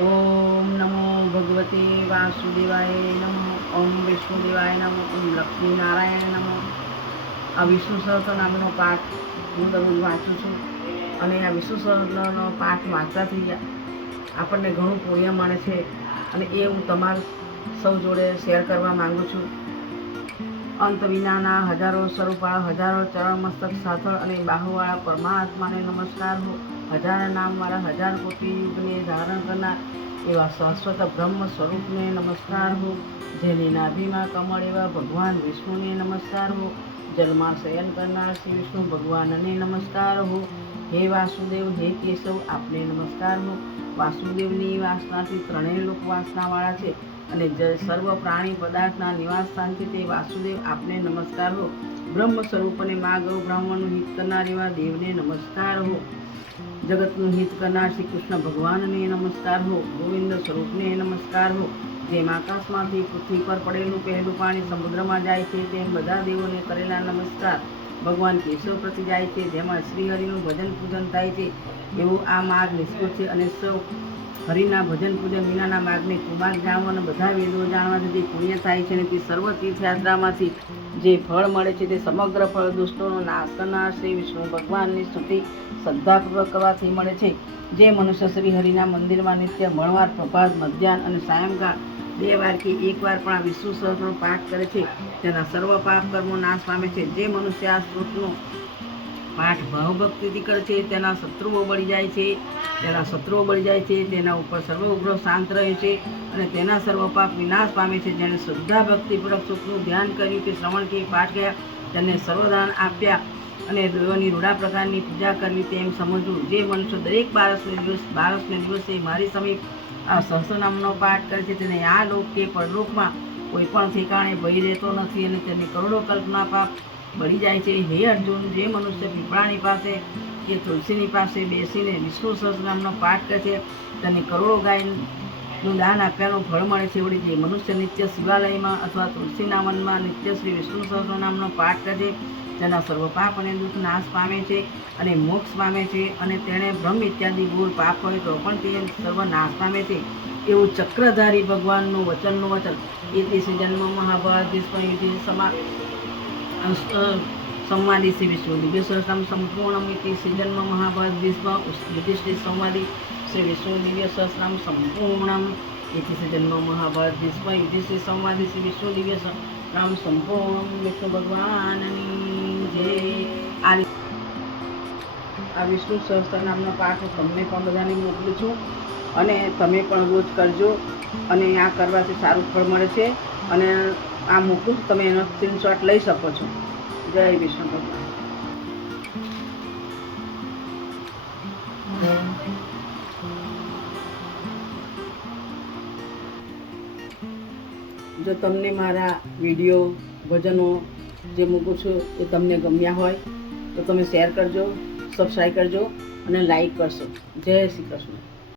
ઓમ નમો ભગવતે વાસુદેવાય નમો, ઓમ વિષ્ણુદેવાય નમો, ઓમ લક્ષ્મીનારાયણ નમો. આ વિષ્ણુ સહસ્ત્ર નામનો પાઠ હું દરરોજ વાંચું છું અને આ વિષ્ણુ સહસ્ત્રનો પાઠ વાંચવાથી આપણને ઘણું પુણ્ય મળે છે અને એ હું તમારા સૌ જોડે શેર કરવા માગું છું. અંત વિનાના હજારો સ્વરૂપવાળા હજારો ચરણ મસ્તક સાથળ અને બાહુવાળા પરમાત્માને નમસ્કાર હો. હજાર નામવાળા હજાર કોટી યુગને ધારણ કરનાર એવા શાશ્વત બ્રહ્મ સ્વરૂપને નમસ્કાર હો. જેની નાભીમાં કમળ એવા ભગવાન વિષ્ણુને નમસ્કાર હો. જલમાં શયન કરનાર શ્રી વિષ્ણુ ભગવાનને નમસ્કાર હો. હે વાસુદેવ, હે કેશવ, આપને નમસ્કાર હો. વાસુદેવની વાસનાથી ત્રણેય લોક વાસનાવાળા છે અને સર્વ પ્રાણી પદાર્થના નિવાસ સ્થાન છે તે વાસુદેવ આપને નમસ્કાર હો. બ્રહ્મ સ્વરૂપ અને મા ગૌ બ્રાહ્મણનું હિત કરનાર એવા દેવને નમસ્કાર હો. જગતનું હિત કરનાર શ્રી કૃષ્ણ ભગવાનને નમસ્કાર હો. ગોવિંદ સ્વરૂપને નમસ્કાર હો. જેમ આકાશમાંથી પૃથ્વી પર પડેલું પહેલું પાણી સમુદ્રમાં જાય છે, તેમ બધા દેવોને કરેલા નમસ્કાર. ભગવાન કેશવ પ્રતિ જાય છે, જેમાં શ્રીહરિનું ભજન પૂજન થાય છે. એવું આ માર્ગ નિષ્ફળ છે અને સૌ હરિના ભજન પૂજન વિનાના માર્ગને કુમાર જાણવા અને બધા વેદો જાણવાથી જે પુણ્ય થાય છે અને તે સર્વ તીર્થયાત્રામાંથી જે ફળ મળે છે તે સમગ્ર ફળ દુષ્ટોનો નાશ કરનાર શ્રી વિષ્ણુ ભગવાનની સ્તુતિ શ્રદ્ધાપૂર્વક કરવાથી મળે છે. જે મનુષ્ય શ્રી હરિના મંદિરમાં નિત્ય મળવાર, પ્રભાત, મધ્યાહન અને સાયંકાળ બે વાર કે એક વાર પણ આ વિષ્ણુ સહસ્રનો પાઠ કરે છે, તેના સર્વ પાપ કર્મો નાશ પામે છે. જે મનુષ્ય આ સ્ત્રોતનો પાઠ ભાવભક્તિથી કરે છે, તેના શત્રુઓ બળી જાય છે, તેના શત્રુઓ બળી જાય છે, તેના ઉપર સર્વ ઉગ્રહ શાંત રહે છે અને તેના સર્વ પાપ વિનાશ પામે છે. જેણે શ્રદ્ધા, ભક્તિપૂર્વક સુખનું ધ્યાન કર્યું કે શ્રવણ કે પાઠ ગયા, તેને સર્વદાન આપ્યા અને દેવોની રૂડા પ્રકારની પૂજા કરવી તેમ સમજવું. જે મનુષ્ય દરેક બારસને દિવસ, બારસને દિવસે મારી સમીપ આ સહસ્ર નામનો પાઠ કરે છે, તેને આ લોક કે પરલોકમાં કોઈ પણ ઠેકાણે ભય રહેતો નથી અને તેની કરોડો કલ્પના પાપ બળી જાય છે. હે અર્જુન જે મનુષ્ય પીપળાની પાસે કે તુલસીની પાસે બેસીને વિષ્ણુ સહસ્રનામનો પાઠ કરે છે. તને કરોડો ગાયનું દાન આપ્યાનું ફળ મળે છે. વળી જે મનુષ્ય નિત્ય શિવાલયમાં અથવા તુલસીના વનમાં નિત્ય શ્રી વિષ્ણુ સહસ્રનામનો પાઠ કરે છે. તેના સર્વ પાપ અને દુઃખ નાશ પામે છે અને મોક્ષ પામે છે અને તેણે બ્રહ્મ ઇત્યાદિ ગુણ પાપ હોય તો પણ તે સર્વ નાશ પામે છે. એવું ચક્રધારી ભગવાનનું વચનનું વચન. એ દિવસે જન્મ મહાભારત સમા સંવાદી વિષ્ણુ દિવ્ય સહસ્રામ સંપૂર્ણમ ઇતિ શ્રી જન્મ મહાભારત વિશ્વ યુધિષ્ઠિર સંવાદી શ્રી વિષ્ણુ દિવ્ય સહસ્રામ સંપૂર્ણમ ઇતિ શ્રી જન્મ મહાભારત વિશ્વ યુધિષ્ઠિર સંવાદી વિષ્ણુ દિવ્ય રામ સંપૂર્ણ વિષ્ણુ ભગવાનની જય. આ વિષ્ણુ સહસ્ત્ર નામનો પાઠ તમને પણ બધાને મોકલું છું અને તમે પણ રોજ કરજો અને આ કરવાથી સારું ફળ મળે છે. અને આ મૂકું, તમે એનો સ્ક્રીનશોટ લઈ શકો છો. જય વિષ્ણુ ભગવાન. જો તમને મારા વીડિયો ભજનો જે મૂકું છું એ તમને ગમ્યા હોય, તો તમે શેર કરજો સબસ્ક્રાઈબ કરજો અને લાઈક કરશો. જય શ્રી કૃષ્ણ.